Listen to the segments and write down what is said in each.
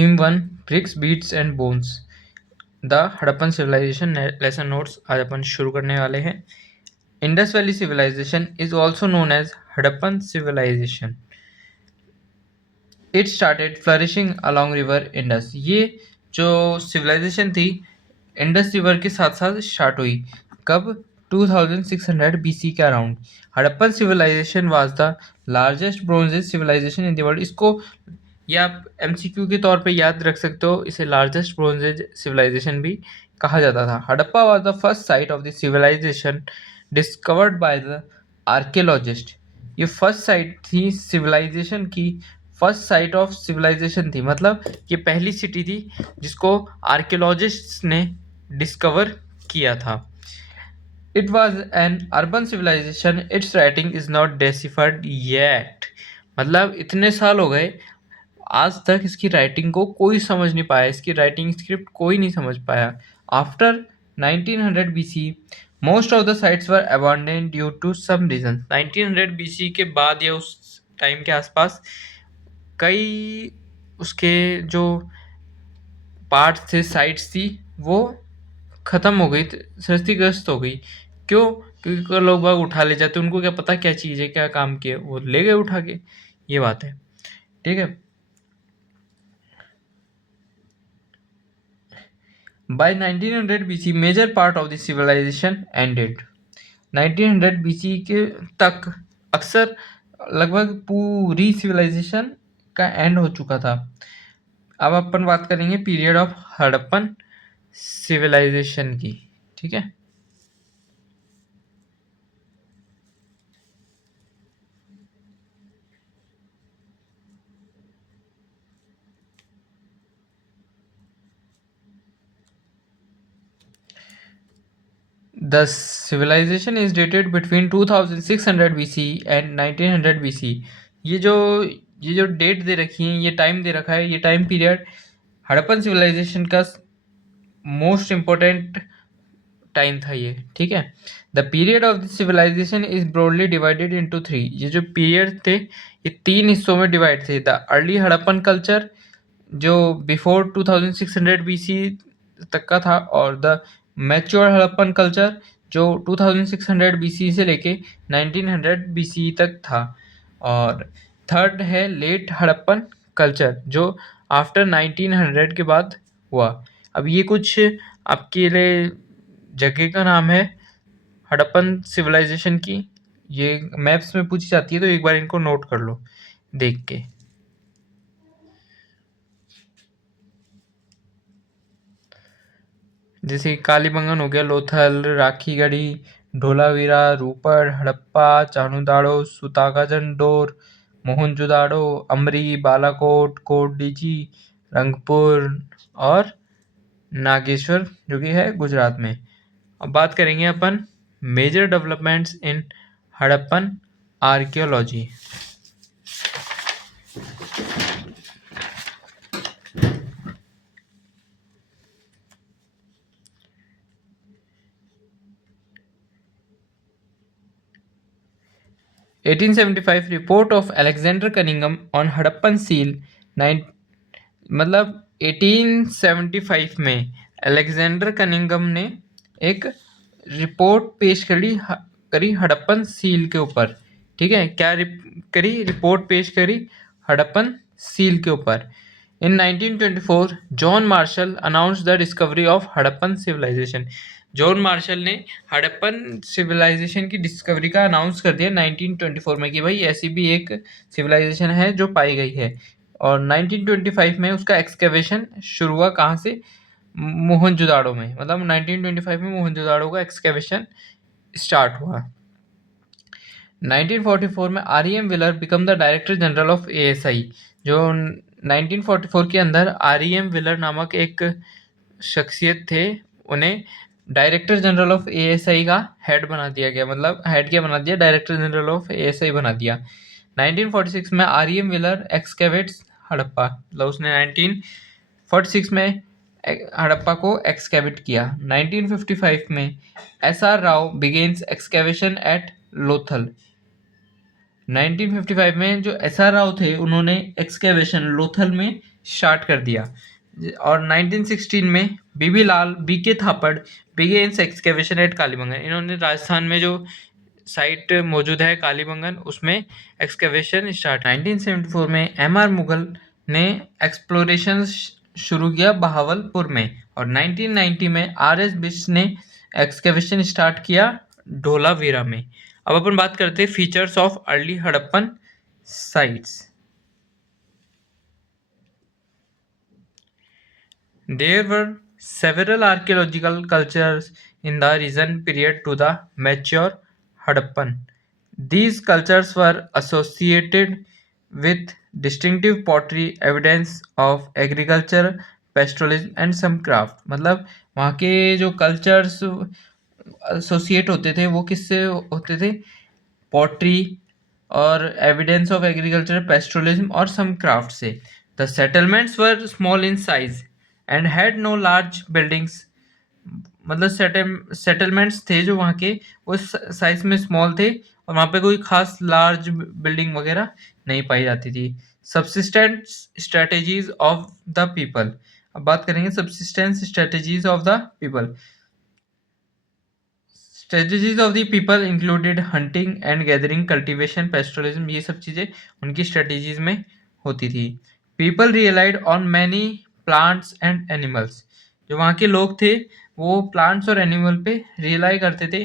Theme 1 bricks beads and bones the Harappan civilisation lesson notes आज अपन शुरू करने वाले हैं। Indus valley civilisation is also known as Harappan civilisation. It started flourishing along river Indus. ये जो सिविलाइजेशन थी इंडस रिवर के साथ साथ स्टार्ट हुई। कब? 2600 BC के around. Harappan civilisation was the largest bronzes civilisation in the world. इसको ये आप एमसीक्यू के तौर पे याद रख सकते हो, इसे लार्जेस्ट ब्रोंजेज सिविलाइजेशन भी कहा जाता था। Harappa was the first site of the civilisation discovered by the archaeologist. ये फर्स्ट साइट थी सिविलाइजेशन की, फर्स्ट साइट ऑफ सिविलाइजेशन थी, मतलब ये पहली सिटी थी जिसको आर्कियोलॉजिस्ट्स ने डिस्कवर किया था। It was an urban civilisation, its writing is not deciphered yet. मतलब इतने साल हो गए, आज तक इसकी राइटिंग को कोई समझ नहीं पाया, इसकी राइटिंग स्क्रिप्ट कोई नहीं समझ पाया। After 1900 BC most of the sites were abandoned due to some reason. 1900 BC के बाद या उस टाइम के आसपास कई उसके जो पार्ट्स थे, साइट्स थी, वो ख़त्म हो गई, क्षतिग्रस्त हो गई। क्यों? क्योंकि लोग बाग उठा ले जाते, उनको क्या पता क्या चीज़ है, क्या काम किया, वो ले गए उठा के। ये बात है, ठीक है। By 1900 BC major part of the civilisation ended. 1900 BC के तक अक्सर लगभग पूरी सिविलाइजेशन का एंड हो चुका था। अब अपन बात करेंगे पीरियड ऑफ हड़प्पन सिविलाइजेशन की, ठीक है। The civilization is dated between 2600 BC and 1900 BC। ये जो डेट दे रखी है, ये टाइम दे रखा है, ये टाइम पीरियड हड़प्पन सिविलाइजेशन का मोस्ट इम्पोर्टेंट टाइम था ये, ठीक है। The period of the civilisation is broadly divided into 3। ये जो पीरियड थे ये 3 हिस्सों में डिवाइड थे। द अर्ली हड़प्पन कल्चर जो बिफोर 2600 BC तक का था, और द मैच्योर हड़प्पन कल्चर जो 2600 BC से लेके 1900 BC तक था। और थर्ड है लेट हड़प्पन कल्चर जो आफ्टर 1900 के बाद हुआ। अब ये कुछ आपके लिए जगह का नाम है हड़प्पन सिविलाइजेशन की, ये मैप्स में पूछी जाती है, तो एक बार इनको नोट कर लो देख के। जैसे कालीबंगन हो गया, लोथल, राखीगढ़ी, धोलावीरा, रूपड़, हड़प्पा, चानुदाड़ो, सुताकाजंडोर, मोहनजोदाड़ो, अमरी, बालाकोट, कोटडीजी, रंगपुर और नागेश्वर जो कि है गुजरात में। अब बात करेंगे अपन major developments in Harappan archaeology. 1875 report of Alexander Cunningham on Harappan seal. मतलब 1875 में अलेक्जेंडर कनिंगम ने एक रिपोर्ट पेश करी हड़प्पन सील के ऊपर, ठीक है। क्या रिपोर्ट पेश करी हड़प्पन सील के ऊपर। In 1924 John Marshall announce the discovery of Harappan civilisation. John Marshall ने हड़प्पन सिविलाइजेशन की डिस्कवरी का अनाउंस कर दिया 1924 में कि भाई ऐसी भी एक सिविलाइजेशन है जो पाई गई है। और 1925 में उसका एक्सकेवेशन शुरू हुआ, कहाँ से? मोहनजोदाड़ो में। मतलब 1925 में मोहनजोदाड़ो का एक्सकेवेशन स्टार्ट हुआ। 1944 में R E M. Wheeler become the director general of ASI. जो 1944 के अंदर आर.ई.एम. व्हीलर नामक एक शख्सियत थे, उन्हें डायरेक्टर जनरल ऑफ एएसआई का हेड बना दिया गया। मतलब हेड क्या बना दिया? डायरेक्टर जनरल ऑफ एएसआई बना दिया। 1946 में आर.ई.एम. व्हीलर एक्सकेवेट्स हड़प्पा। मतलब उसने 1946 में हड़प्पा को एक्सकेवेट किया। 1955 में S R. Rao begins excavation at Lothal. 1955 में जो एस.आर. राव थे उन्होंने एक्सकेवेशन लोथल में स्टार्ट कर दिया। और 1916 में B B Lal B K Thapar begins excavation at Kalibangan, इन्होंने राजस्थान में जो साइट मौजूद है कालीबंगन उसमें एक्सकेवेशन स्टार्ट। 1974 में एम आर मुगल ने एक्सप्लोरेशन शुरू किया बहावलपुर में। और 1990 में आर एस बिष्ट ने एक्सकेवेशन स्टार्ट किया ढोलावीरा में। अब अपन बात करते हैं features of early Harappan sites. There were several archaeological cultures in the region period to the mature Harappan. These cultures were associated with distinctive pottery, evidence of agriculture, pastoralism and some craft. मतलब वहाँ के जो cultures associate होते थे वो किससे होते थे? पॉटरी और एविडेंस ऑफ एग्रीकल्चर, पेस्ट्रोलिज्म और सम क्राफ्ट से। The settlements were small in size and had no large buildings. मतलब सेटलमेंट्स थे जो वहाँ के वो साइज में स्मॉल थे और वहाँ पे कोई खास लार्ज बिल्डिंग वगैरह नहीं पाई जाती थी। Subsistence strategies of the people. अब बात करेंगे subsistence strategies of the people. Strategies of the people included hunting and gathering, cultivation, pastoralism, ये सब चीज़ें उनकी स्ट्रेटजीज में होती थी। People relied on many plants and animals. जो वहाँ के लोग थे वो प्लांट्स और एनिमल पे रियलाई करते थे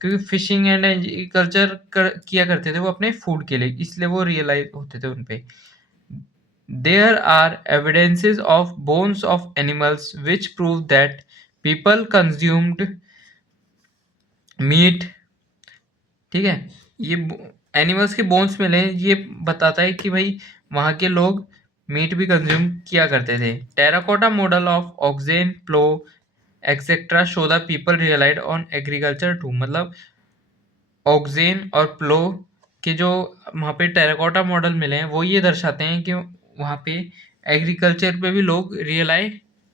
क्योंकि फिशिंग एंड एग्रीकल्चर किया करते थे वो अपने फूड के लिए, इसलिए वो रियलाइज होते थे उन पे। There are evidences of bones of animals which prove that people consumed meat. ठीक है, ये एनिमल्स के बोन्स मिले, ये बताता है कि भाई वहाँ के लोग मीट भी कंज्यूम किया करते थे। Terracotta model of oxen, plough etcetera show the people relied on agriculture too. मतलब ऑक्सेन और प्लो के जो वहाँ पे टेराकोटा मॉडल मिले हैं वो ये दर्शाते हैं कि वहाँ पे एग्रीकल्चर पे भी लोग रियलाई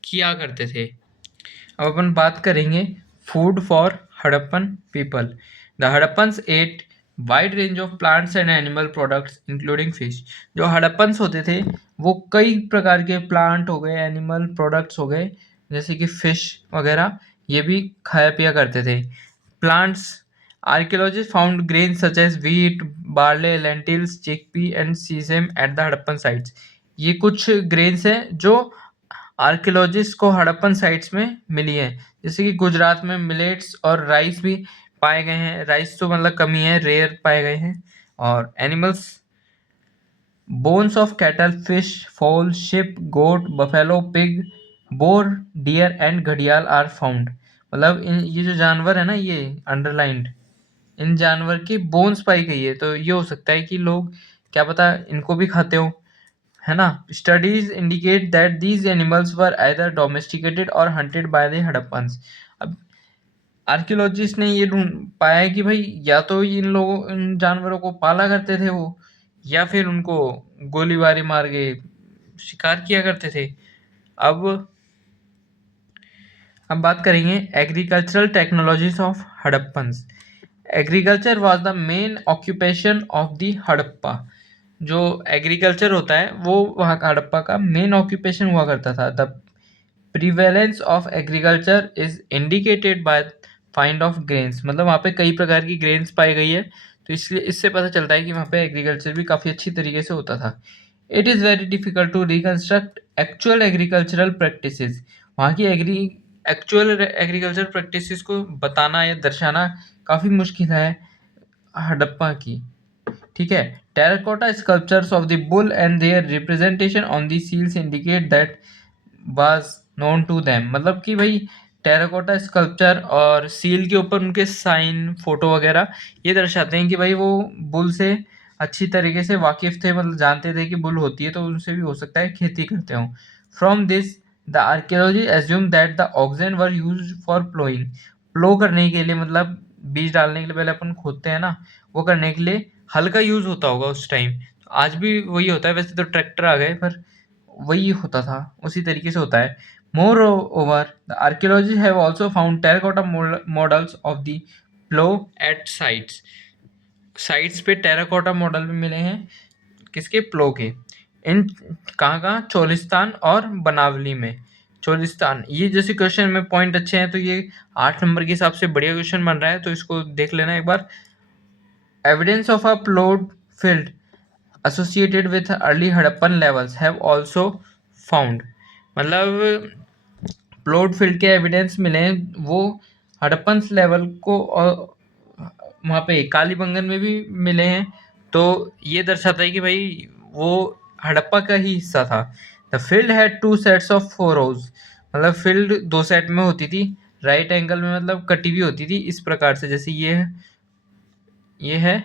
किया करते थे। अब अपन बात करेंगे food for Harappan people. The Harappans ate wide range of plants and animal products including fish. जो हड़प्पन्स होते थे वो कई प्रकार के प्लांट हो गए, एनिमल प्रोडक्ट्स हो गए, जैसे कि फिश वगैरह ये भी खाया पिया करते थे। Plants archaeologist found grain such as wheat, barley, lentils, chickpea and sesame at the Harappan sites. ये कुछ ग्रेन्स हैं जो आर्कियोलॉजिस्ट को हड़प्पन साइट्स में मिली है। जैसे कि गुजरात में मिलेट्स और राइस भी पाए गए हैं। राइस तो मतलब कमी है, रेयर पाए गए हैं। और animals bones of cattle, fish, fowl, sheep, goat, buffalo, pig, boar, deer and घड़ियाल आर फाउंड। मतलब ये जो जानवर है ना, ये अंडरलाइंड, इन जानवर की बोन्स पाई गई है, तो ये हो सकता है कि लोग क्या पता इनको भी खाते हो, है ना। Studies indicate that these animals were either domesticated और हंटेड बाय द हड़प्पन्स। अब आर्कियोलॉजिस्ट ने ये ढूंढ पाया है कि भाई या तो इन जानवरों को पाला करते थे वो, या फिर उनको गोलीबारी मार के शिकार किया करते थे। अब हम बात करेंगे agricultural technologies of Harappans. Agriculture was the main occupation of the Harappa. जो एग्रीकल्चर होता है वो वहाँ का हड़प्पा का मेन ऑक्यूपेशन हुआ करता था। The prevalence of agriculture is indicated by find of grains. मतलब वहाँ पे कई प्रकार की ग्रेन्स पाई गई है, तो इसलिए इससे पता चलता है कि वहाँ पे एग्रीकल्चर भी काफ़ी अच्छी तरीके से होता था। It is very difficult to reconstruct actual agricultural practices. वहाँ की एक्चुअल एग्रीकल्चर प्रैक्टिसेस को बताना या दर्शाना काफ़ी मुश्किल है हड़प्पा की। ठीक है, terracotta sculptures of the bull and their representation on the seals indicate that was known to them. मतलब कि भाई टेराकोटा स्कल्पचर और सील के ऊपर उनके साइन, फोटो वगैरह ये दर्शाते हैं कि भाई वो बुल से अच्छी तरीके से वाकिफ थे, मतलब जानते थे कि बुल होती है, तो उनसे भी हो सकता है खेती करते हों। From this the archaeology assume that the oxen were use for ploughing. Plough करने के लिए, मतलब बीज डालने के लिए पहले अपन खोदते हैं ना, वो करने के लिए हल का यूज़ होता होगा उस टाइम। आज भी वही होता है, वैसे तो ट्रैक्टर आ गए, पर वही होता था, उसी तरीके से होता है। Moreover the archaeology have also found terracotta models of the plough at sites. Sites पे टेराकोटा मॉडल भी मिले हैं, किसके? प्लो के। इन कहाँ चोलिस्तान और बनावली में। चोलिस्तान, ये जैसे क्वेश्चन में पॉइंट अच्छे हैं तो ये 8 नंबर के हिसाब से बढ़िया क्वेश्चन बन रहा है, तो इसको देख लेना एक बार। Evidence of a plot field associated with early Harappan levels have also found, मतलब प्लॉट फील्ड के एविडेंस मिले हैं वो हड़प्पन लेवल को, और वहाँ पे कालीबंगन में भी मिले हैं, तो ये दर्शाता है कि भाई वो हड़प्पा का ही हिस्सा था। The field had 2 sets of furrows, मतलब फील्ड 2 सेट में होती थी, राइट एंगल में, मतलब कटी हुई होती थी इस प्रकार से, जैसे ये है।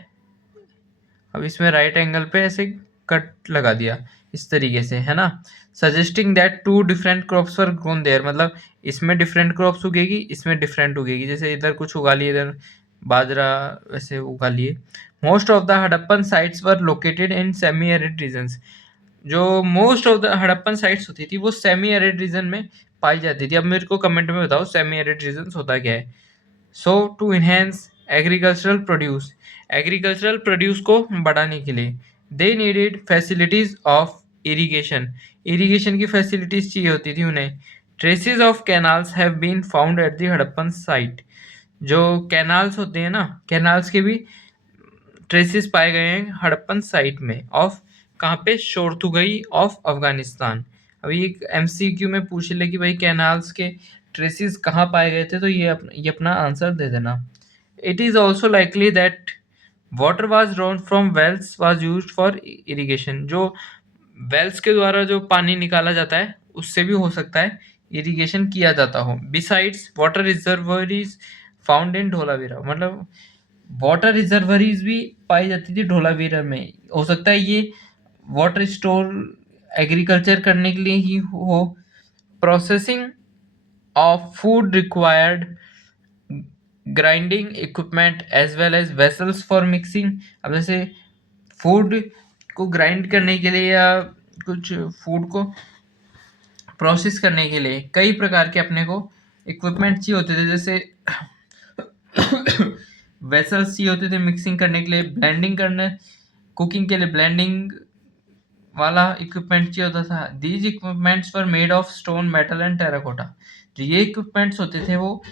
अब इसमें राइट एंगल पे ऐसे कट लगा दिया इस तरीके से, है ना। Suggesting that 2 different crops were grown there, मतलब इसमें डिफरेंट क्रॉप्स उगेगी, इसमें डिफरेंट उगेगी, जैसे इधर कुछ उगा लिए, इधर बाजरा वैसे उगा लिए। Most of the Harappan sites were located in semi arid regions, जो most of the Harappan sites होती थी वो सेमी एरिड रीजन में पाई जाती थी। अब मेरे को कमेंट में बताओ सेमी एरिड रीजन्स होता क्या है। So to enhance agricultural produce को बढ़ाने के लिए they needed facilities of irrigation की फैसिलिटीज चाहिए होती थी उन्हें। Traces of canals have been found at the Harappan site, जो कैनाल्स होते हैं ना, कैनाल्स के भी ट्रेसेस पाए गए हैं हड़प्पन साइट में। ऑफ कहाँ पे, शोरतुगई ऑफ अफगानिस्तान। अभी एक एमसीक्यू में पूछ ले कि भाई कैनाल्स के ट्रेसेस कहाँ पाए गए थे, तो ये अपना आंसर दे देना। It is also likely that water was drawn from wells was used for irrigation, जो वेल्स के द्वारा जो पानी निकाला जाता है उससे भी हो सकता है इरिगेशन किया जाता हो। Besides water reservoirs found in Dholavira, मतलब वाटर रिजर्वरीज भी पाई जाती थी धोलावीरा में, हो सकता है ये वाटर स्टोर एग्रीकल्चर करने के लिए ही हो। Processing of food required grinding equipment as well as vessels for mixing, अब जैसे फूड को ग्राइंड करने के लिए या कुछ फूड को प्रोसेस करने के लिए कई प्रकार के अपने को इक्विपमेंट चाहिए होते थे, जैसे वेसल्स चाहिए होते थे मिक्सिंग करने के लिए, ब्लेंडिंग करने, कुकिंग के लिए ब्लेंडिंग वाला इक्विपमेंट चाहिए होता था। These equipments were made of stone, metal and terracotta, जो ये इक्विपमेंट्स होते थे वो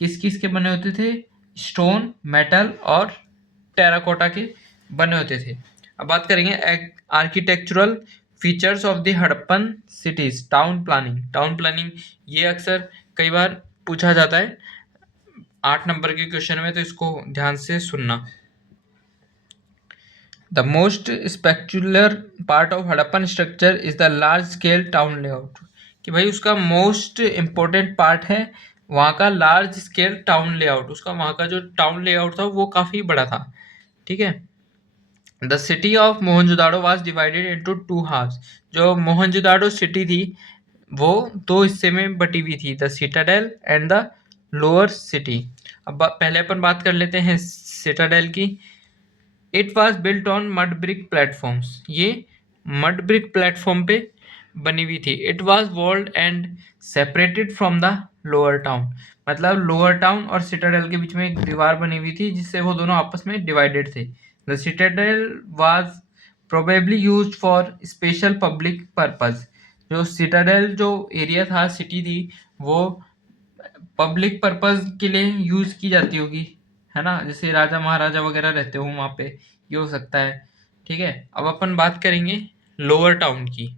किस किस के बने होते थे, स्टोन, मेटल और टेराकोटा के बने होते थे। अब बात करेंगे architectural features of the Harappan cities. Town planning ये अक्सर कई बार पूछा जाता है 8 नंबर के क्वेश्चन में, तो इसको ध्यान से सुनना। The most specular part of Harappan structure is the large scale town layout, कि भाई उसका मोस्ट इम्पोर्टेंट पार्ट है वहाँ का लार्ज स्केल टाउन लेआउट, उसका वहाँ का जो टाउन लेआउट था वो काफ़ी बड़ा था, ठीक है। The city of Mohenjodaro was divided into 2 halves, जो मोहनजोदाड़ो सिटी थी वो 2 हिस्से में बटी हुई थी, the citadel and the lower city. अब पहले अपन बात कर लेते हैं सिटाडेल की। It was built on mud brick platforms, ये मड ब्रिक प्लेटफॉर्म पे बनी हुई थी। It was walled and separated from the lower town, मतलब लोअर टाउन और सिटाडेल के बीच में एक दीवार बनी हुई थी जिससे वो दोनों आपस में डिवाइडेड थे। The Citadel was probably used for special public purpose, जो सिटाडेल जो एरिया था, सिटी थी, वो पब्लिक पर्पज के लिए यूज की जाती होगी, है ना, जैसे राजा महाराजा वगैरह रहते हो वहाँ पे, ये हो सकता है, ठीक है। अब अपन बात करेंगे लोअर टाउन की।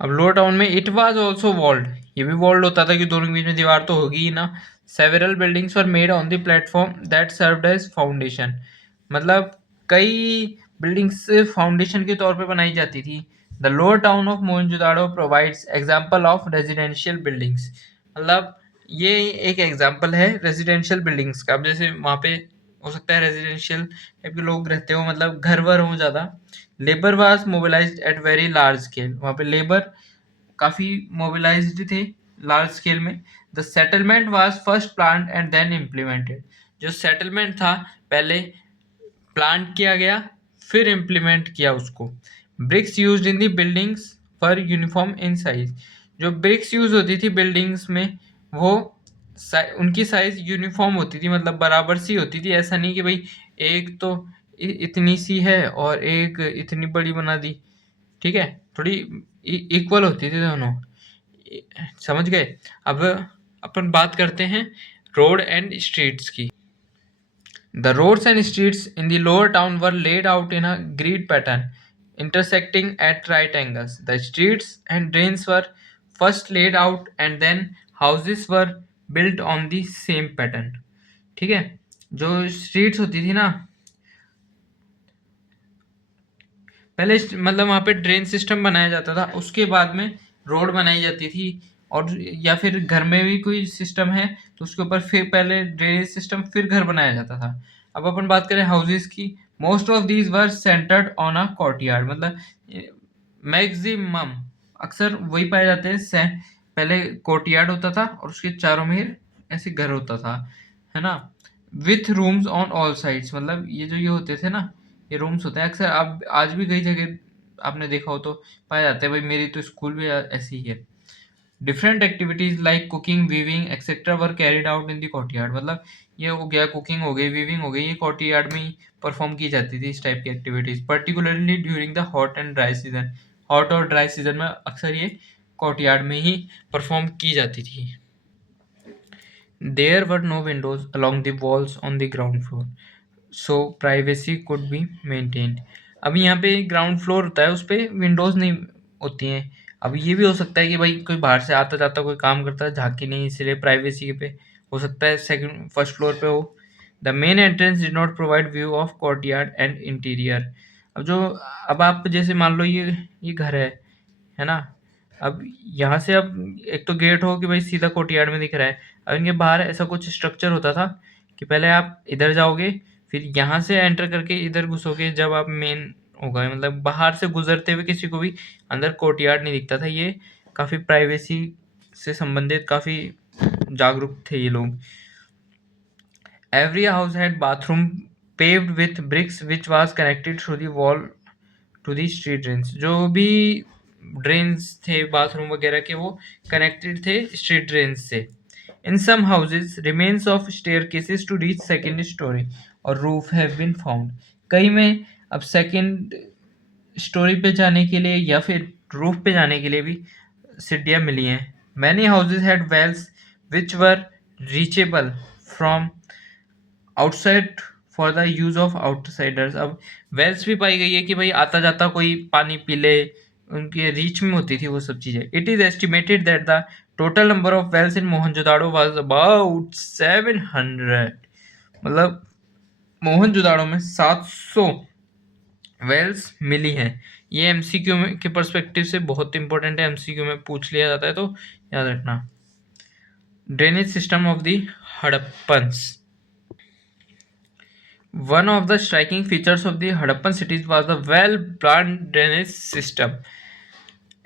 अब लोअर टाउन में इट वाज ऑल्सो वॉल्ड, ये भी वॉल्ड होता था कि दोनों के बीच में दीवार तो होगी ही ना। Several buildings were made on the platform that served as foundation, मतलब कई बिल्डिंग्स फाउंडेशन के तौर पे बनाई जाती थी। The lower town of Mohenjodaro provides example of residential buildings, मतलब ये एक एग्जाम्पल है रेजिडेंशियल बिल्डिंग्स का। अब जैसे वहाँ पे हो सकता है रेजिडेंशियल टाइप के लोग रहते हो, मतलब घर वर हो ज़्यादा। Labour was mobilised at very large scale, वहाँ पे लेबर काफ़ी मोबिलाइज्ड थे लार्ज स्केल में। The settlement was first plan and then implemented, जो सेटलमेंट था पहले प्लान किया गया फिर इम्प्लीमेंट किया उसको। Bricks used in the buildings for uniform in size, जो ब्रिक्स यूज होती थी बिल्डिंग्स में वो उनकी साइज यूनिफॉर्म होती थी, मतलब बराबर सी होती थी, ऐसा नहीं कि भाई एक तो इतनी सी है और एक इतनी बड़ी बना दी, ठीक है, थोड़ी इक्वल होती थी दोनों, समझ गए। अब अपन बात करते हैं रोड एंड स्ट्रीट्स की। The roads and streets in the lower town were laid out in a grid pattern, intersecting at right angles. The streets and drains were first laid out and then houses were built on the same pattern. ठीक है, जो streets होती थी ना, पहले मतलब वहाँ पे ड्रेन सिस्टम बनाया जाता था, उसके बाद में रोड बनाई जाती थी, और या फिर घर में भी कोई सिस्टम है तो उसके ऊपर फिर पहले ड्रेनेज सिस्टम फिर घर बनाया जाता था। अब अपन बात करें हाउसेस की, most of these were centred on a courtyard, मतलब मैक्सिमम अक्सर वही पाए जाते हैं, पहले कोर्टयार्ड होता था और उसके चारों में ऐसे घर होता था, है ना, with rooms on all sides, मतलब ये होते थे ना, ये रूम्स होते हैं, अक्सर आप आज भी कई जगह आपने देखा हो तो पाए जाते हैं, भाई मेरी तो स्कूल भी ऐसी ही है। Different activities like cooking, weaving etcetera were carried out in the courtyard, मतलब ये हो गया, कुकिंग हो गई, वीविंग हो गई, ये कोर्टयार्ड में ही परफॉर्म की जाती थी, इस टाइप की activities, particularly during the hot and dry season. Hot और ड्राई सीजन में अक्सर ये कोर्टयार्ड में ही परफॉर्म की जाती थी। There were no windows along the walls on the ground floor, so privacy could be maintained. अब यहाँ पे ग्राउंड फ्लोर होता है, उस पे विंडोज नहीं होती हैं। अब ये भी हो सकता है कि भाई कोई बाहर से आता जाता कोई काम करता है, झांकी नहीं, इसलिए प्राइवेसी पे हो सकता है सेकंड फर्स्ट फ्लोर पे हो। The main entrance did not provide view of courtyard and interior. अब आप जैसे मान लो ये घर है ना, अब यहाँ से अब एक तो गेट हो कि भाई सीधा कोर्टयार्ड में दिख रहा है, अब इनके बाहर ऐसा कुछ स्ट्रक्चर होता था कि पहले आप इधर जाओगे, फिर यहाँ से एंटर करके इधर घुसोगे, जब आप मेन होगा, मतलब बाहर से गुजरते हुए किसी को भी अंदर कोर्टयार्ड नहीं दिखता था। ये काफ़ी प्राइवेसी से संबंधित काफ़ी जागरूक थे ये लोग। Every house had bathroom paved with bricks which was connected through the wall to the street drains. जो भी ड्रेन्स थे बाथरूम वगैरह के, वो कनेक्टेड थे स्ट्रीट ड्रेन्स से। In some houses remains of staircases to reach second storey और roof have been found. कई में अब सेकेंड स्टोरी पे जाने के लिए या फिर रूफ पे जाने के लिए भी सीढ़ियाँ मिली हैं। Many houses had wells which were reachable from outside for the use of outsiders. अब वेल्स भी पाई गई है कि भाई आता जाता कोई पानी पी ले, उनके रीच में होती थी वो सब चीजें। It is estimated that the total number of wells in Mohenjodaro was about 700, मतलब मोहनजोदाड़ो में 700 वेल्स मिली हैं। ये एमसीक्यू में के पर्सपेक्टिव से बहुत इंपॉर्टेंट है, एमसीक्यू में पूछ लिया जाता है तो याद रखना। Drainage system of the Harappans. One of the striking features of the Harappan cities was the well-planned drainage system.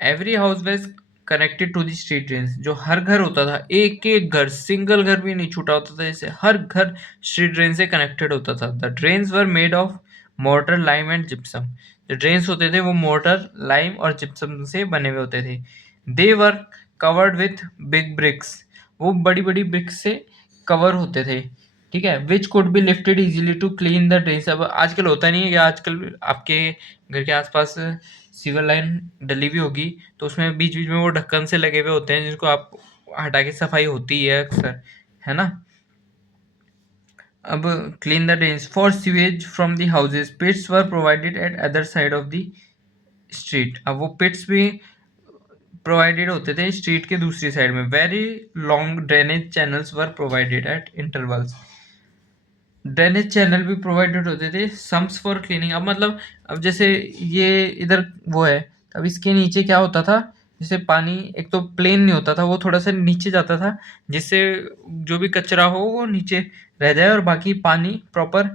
Every house was connected to the street drains. जो हर घर होता था, एक एक घर, सिंगल घर भी नहीं छूटा होता था, जैसे हर घर स्ट्रीट ड्रेन से कनेक्टेड होता था। The drains were made of mortar, lime and gypsum. जो ड्रेन्स होते थे वो मोर्टर, लाइम और जिप्सम से बने हुए होते थे। They were covered with big bricks. वो बड़ी बड़ी ब्रिक्स से कवर होते थे, ठीक है। Which could be lifted easily to clean the drains. अब आजकल होता नहीं है कि आजकल आपके घर के आसपास सीवर लाइन डली हुई होगी तो उसमें बीच बीच में वो ढक्कन से लगे हुए होते हैं जिनको आप हटा के सफाई होती है अक्सर, है ना। अब clean the drains for sewage from the houses, pits were provided at other side of the street. अब वो पिट्स भी प्रोवाइडेड होते थे स्ट्रीट के दूसरी साइड में। वेरी लॉन्ग ड्रेनेज चैनल्स वर provided eight intervals. Drainage channel भी प्रोवाइडेड होते थे। सम्स फॉर क्लीनिंग, अब मतलब अब जैसे ये इधर वो है, अब इसके नीचे क्या होता था, जैसे पानी एक तो प्लेन नहीं होता था, वो थोड़ा सा नीचे जाता था, जिससे जो भी कचरा हो वो नीचे रह जाए और बाकी पानी प्रॉपर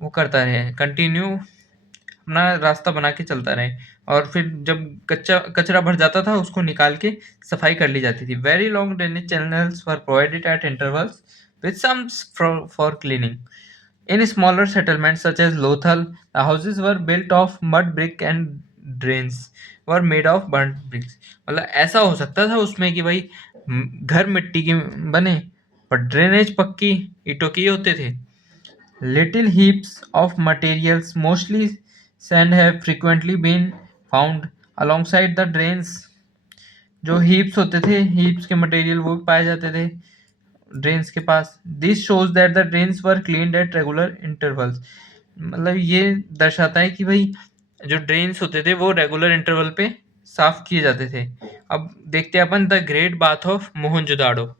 वो करता रहे, कंटिन्यू अपना रास्ता बना के चलता रहे। और फिर जब कचरा भर जाता था उसको निकाल के सफाई कर ली जाती थी। Very long drainage channels were provided eight intervals with sums for cleaning. In smaller settlements such as Lothal, the houses were built of mud brick and drains were made of burnt bricks। मतलब ऐसा हो सकता था उसमें कि भाई घर मिट्टी के बने पर ड्रेनेज पक्की ईंटों के होते थे। Little heaps of materials, mostly sand, have frequently been found alongside the drains, जो हीप्स होते थे, हीप्स के मटेरियल वो पाए जाते थे ड्रेन्स के पास। This shows that the drains were cleaned at regular intervals, मतलब ये दर्शाता है कि भाई जो ड्रेन्स होते थे वो रेगुलर इंटरवल पे साफ किए जाते थे। अब देखते हैं अपन the great bath of Mohenjodaro.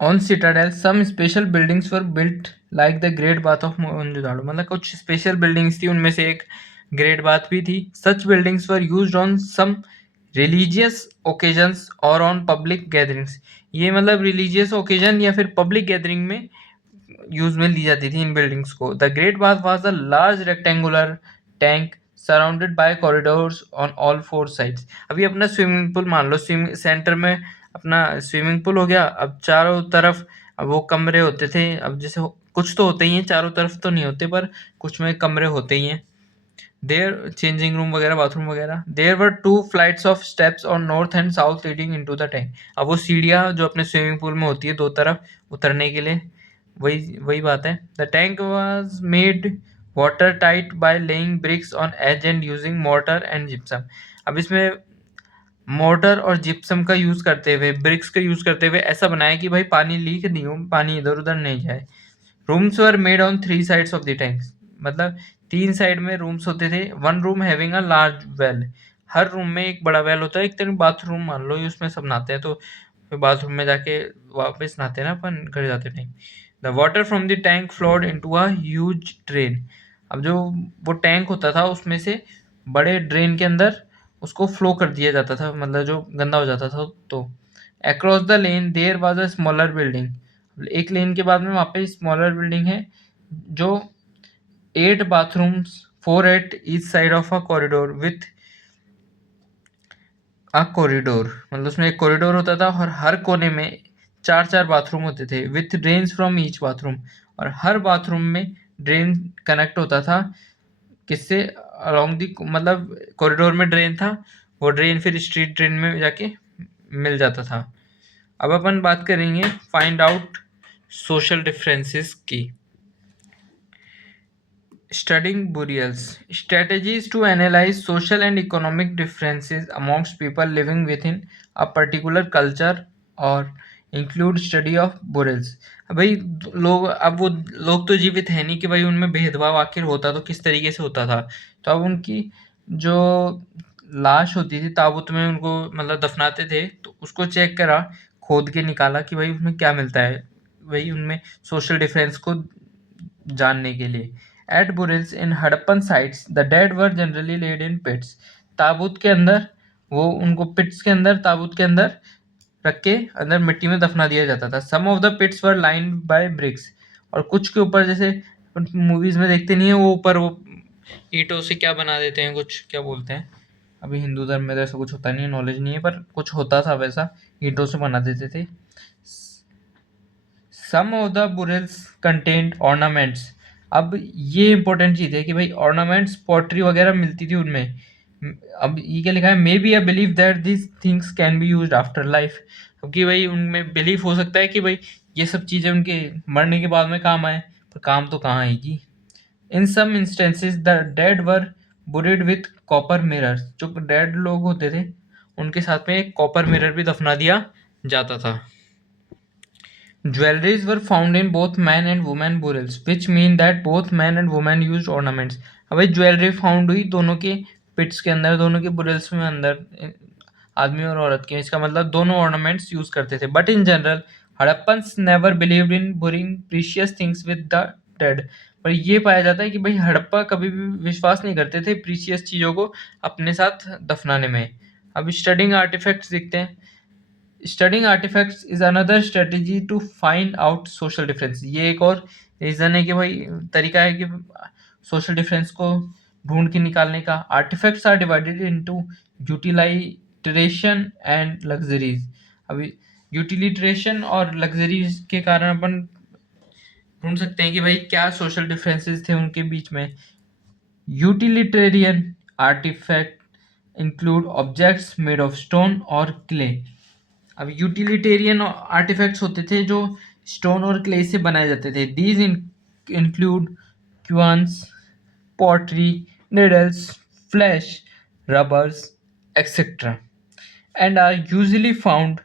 On citadel some special buildings were built like the great bath of Mohenjodaro, मतलब कुछ स्पेशल बिल्डिंग्स थी, उनमें से एक ग्रेट बाथ भी थी। Such buildings were used on some religious occasions और ऑन पब्लिक गैदरिंग्स, ये मतलब रिलीजियस ओकेजन या फिर पब्लिक गैदरिंग में यूज में ली जाती थी इन बिल्डिंग्स को। The great bath was a large rectangular tank surrounded by corridors on all four sides. अभी अपना स्विमिंग पूल मान लो, स्विमिंग सेंटर में अपना स्विमिंग पूल हो गया, अब चारों तरफ अब वो कमरे होते थे, अब जैसे कुछ तो होते ही हैं, चारों तरफ तो नहीं होते पर कुछ में कमरे होते ही हैं। देयर चेंजिंग रूम वगैरह, बाथरूम वगैरह। There were two flights of steps on north and south leading into the tank. अब वो सीढ़ियाँ जो अपने स्विमिंग पूल में होती है दो तरफ उतरने के लिए, वही वही बात है। The tank was made water tight by laying bricks on edge and using mortar and gypsum. अब इसमें मोर्टर और जिप्सम का यूज करते हुए, ब्रिक्स का यूज करते हुए ऐसा बनाया कि भाई पानी लीक नहीं हो, पानी इधर उधर नहीं जाए। Rooms were made on three sides of the tank, मतलब तीन साइड में रूम्स होते थे। One room having a large well, her room में एक बड़ा वेल होता है, एक तरह बाथरूम मान लो, उसमें सब नहाते हैं, तो फिर बाथरूम में जाके वापस नहाते हैं ना अपन घर जाते time. The water from the tank flowed into a huge drain, अब जो वो टैंक होता था उसमें से बड़े ड्रेन के अंदर उसको फ्लो कर दिया जाता था, मतलब जो गंदा हो जाता था तो। Across the lane there was a smaller building, एक लेन के बाद में वहाँ पे स्मॉलर बिल्डिंग है जो 8 bathrooms, 4 at each side of a corridor with a corridor, मतलब उसमें एक कॉरिडोर होता था और हर कोने में चार चार बाथरूम होते थे with drains from each bathroom, और हर बाथरूम में ड्रेन कनेक्ट होता था किससे, अलोंग दी, मतलब कॉरिडोर में ड्रेन था, वो ड्रेन फिर स्ट्रीट ड्रेन में जाके मिल जाता था। अब अपन बात करेंगे फाइंड आउट सोशल डिफरेंसेस की। Studying burials. Strategies to analyze social and economic differences amongst people living within a particular culture or include study of burials। भाई लोग, अब वो लोग तो जीवित है नहीं कि भाई उनमें भेदभाव आखिर होता तो किस तरीके से होता था। तो अब उनकी जो लाश होती थी ताबूत में उनको मतलब दफनाते थे, तो उसको चेक करा, खोद के निकाला कि भाई उसमें क्या मिलता है, वही उनमें सोशल डिफरेंस को जानने के लिए। At burials in Harappan sites the dead were generally laid in pits, ताबूत के अंदर, वो उनको पिट्स के अंदर, ताबूत के अंदर रख के अंदर मिट्टी में दफना दिया जाता था। Some of the pits were lined by bricks, और कुछ के ऊपर जैसे मूवीज में देखते नहीं है वो ऊपर वो ईंटों से क्या बना देते हैं, कुछ क्या बोलते हैं, अभी हिंदू धर्म में तो ऐसा कुछ होता नहीं है, नॉलेज नहीं है, पर कुछ होता था वैसा, ईंटों से बना देते थे। सम ऑफ द बुरिल्स कंटेंट ऑर्नामेंट्स, अब ये इंपॉर्टेंट चीज़ है कि भाई ऑर्नामेंट्स, पॉटरी वगैरह मिलती थी उनमें। अब ये क्या लिखा है, may be a believe that this things can be used after life, क्योंकि भाई उनमें बिलीफ हो सकता है कि भाई ये सब चीज़ें उनके मरने के बाद में काम आए, पर काम तो कहाँ आएगी। In some instances the dead were buried with copper mirrors, जो डेड लोग होते थे उनके साथ में एक कॉपर मिरर भी दफना दिया जाता था। Jewelries were found in both men and women burials, which mean that both men and women used ornaments। अब भाई ज्वेलरी फाउंड हुई दोनों के पिट्स के अंदर, दोनों के बुरिल्स में अंदर, आदमी और औरत के, इसका मतलब दोनों ऑर्नामेंट्स यूज करते थे। But in general Harappans never believed in burying precious things with the dead, पर ये पाया जाता है कि भाई हड़प्पा कभी भी विश्वास नहीं करते थे प्रीशियस चीज़ों को अपने साथ दफनाने में। अब स्टडिंग आर्टिफैक्ट्स देखते हैं। Studying artefacts is another strategy to find out social difference, ये एक और रीज़न है कि भाई तरीका है कि सोशल डिफरेंस को ढूंढ के निकालने का। Artifacts are divided into utilitarian and luxuries. अभी यूटिलिट्रेशन और लग्जरीज के कारण अपन ढूंढ सकते हैं कि भाई क्या सोशल डिफरेंसेस थे उनके बीच में। Utilitarian artefact include objects made of stone और क्ले। अब यूटिलिटेरियन आर्टिफैक्ट्स होते थे जो स्टोन और क्ले से बनाए जाते थे। दीज इंक्लूड क्यूआंस, pottery, needles, flesh, rubbers, etc. and are usually found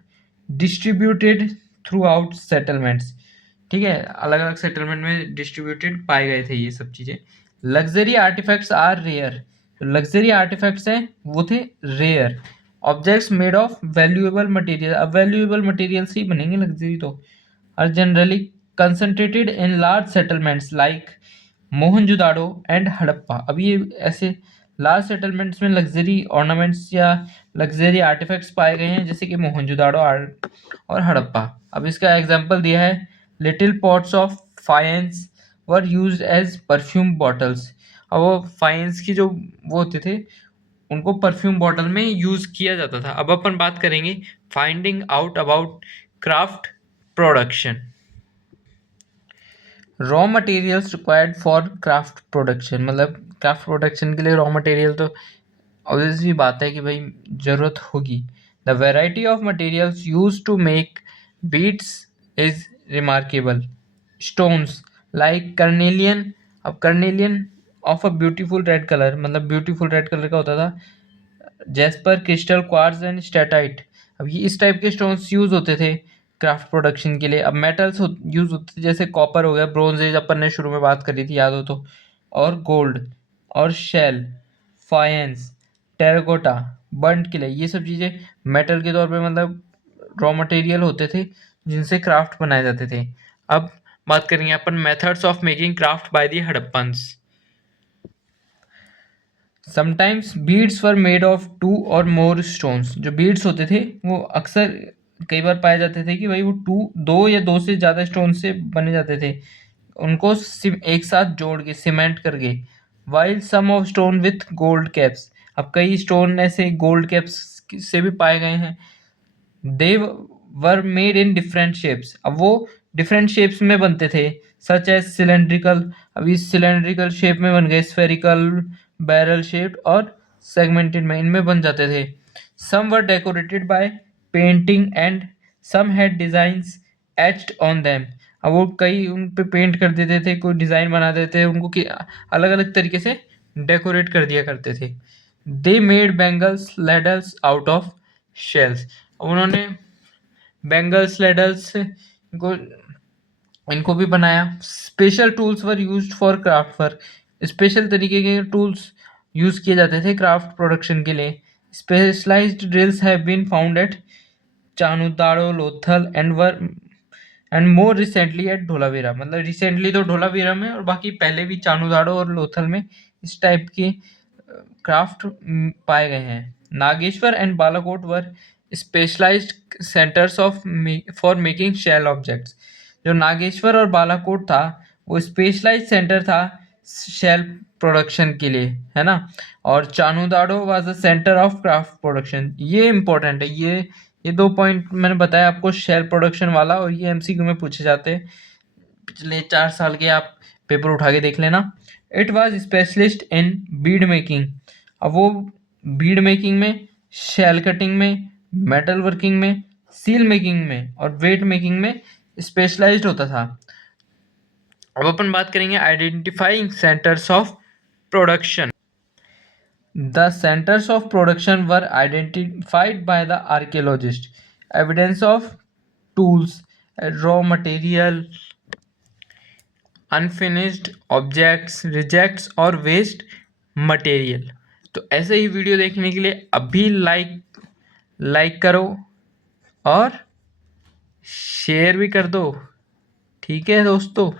distributed throughout settlements. ठीक है, अलग अलग सेटलमेंट में डिस्ट्रीब्यूटेड पाए गए थे ये सब चीज़ें. Luxury artefacts are rare. Luxury artefacts हैं वो थे rare. Objects made of valuable material. अब वैल्यूएबल मटेरियल से ही बनेंगे लग्जरी तो. Are generally concentrated in large settlements like Mohenjodaro and Harappa. अब ये ऐसे लार्ज सेटलमेंट्स में लग्जरी ऑर्नामेंट्स या लग्जरी आर्टिफैक्ट्स पाए गए हैं जैसे कि मोहनजोदाड़ो और हड़प्पा. अब इसका एग्जांपल दिया है, little pots of faience were used as perfume bottles. अब वो फाइंस की जो वो होते थे उनको परफ्यूम बॉटल में यूज किया जाता था. अब अपन बात करेंगे finding out about craft production. Raw materials required for craft production. मतलब क्राफ्ट प्रोडक्शन के लिए रॉ मटेरियल तो ऑब्वियसली बात है कि भाई ज़रूरत होगी. The variety of materials used to make beads is remarkable. Stones like carnelian. अब carnelian of a beautiful red colour, मतलब ब्यूटीफुल रेड कलर का होता था. Jasper, crystal, quartz and steatite. अब ये इस टाइप के स्टोन्स यूज होते थे क्राफ्ट प्रोडक्शन के लिए. अब मेटल्स यूज होते थे जैसे कॉपर हो गया, ब्रोंज एज अपन ने शुरू में बात करी थी याद हो तो, और गोल्ड और shell, faience, terracotta, burnt clay. ये सब चीज़ें मेटल के तौर पे मतलब रॉ मटेरियल होते थे जिनसे क्राफ्ट बनाए जाते थे. अब बात करेंगे अपन methods of making craft by the Harappans. Sometimes beads were made of 2 और मोर स्टोन्स. जो बीड्स होते थे वो अक्सर कई बार पाए जाते थे कि भाई वो 2 या 2 से ज़्यादा स्टोन से बने जाते थे, उनको एक साथ जोड़ के सीमेंट करके. While some of stone with gold caps. अब कई स्टोन ऐसे गोल्ड कैप्स से भी पाए गए हैं. They were made in different shapes. अब वो डिफरेंट शेप्स में बनते थे, सच एज सिलेंड्रिकल. अब इस सिलेंड्रिकल शेप में बन गए, स्फेरिकल, बैरल शेप्ड और सेगमेंटेड में इनमें बन जाते थे. Some were decorated by painting and some had designs etched on them. अब वो कई उन पे पेंट कर देते थे, कोई डिज़ाइन बना देते थे उनको कि अलग अलग तरीके से डेकोरेट कर दिया करते थे. They made bangles ladles out of shells. उन्होंने बैंगल्स लेडल्स इनको भी बनाया. Special tools were used for craft work. Special तरीके के टूल्स यूज़ किए जाते थे क्राफ्ट प्रोडक्शन के लिए. Specialised drills have been found at Chanhudaro, Lothal and more recently at Dholavira. मतलब रिसेंटली तो धोलावीरा में और बाकी पहले भी चानुदाड़ो और लोथल में इस टाइप के क्राफ्ट पाए गए हैं. Nageshwar and Balakot were specialised centres of for making shell objects. जो नागेश्वर और बालाकोट था वो स्पेशलाइज्ड सेंटर था शेल प्रोडक्शन के लिए, है ना. और Chanhudaro was the centre of craft production. ये इंपॉर्टेंट है. ये 2 पॉइंट मैंने बताया आपको शेल प्रोडक्शन वाला, और ये एमसीक्यू में पूछे जाते हैं. पिछले 4 साल के आप पेपर उठा के देख लेना. It was specialist in bead making. अब वो बीड मेकिंग में, शेल कटिंग में, मेटल वर्किंग में, सील मेकिंग में और वेट मेकिंग में स्पेशलाइज्ड होता था. अब अपन बात करेंगे identifying centres of production. The centers of production were identified by the archaeologist. Evidence of tools, raw material, unfinished objects, rejects और waste material. तो ऐसे ही वीडियो देखने के लिए अभी लाइक करो और शेयर भी कर दो. ठीक है दोस्तों.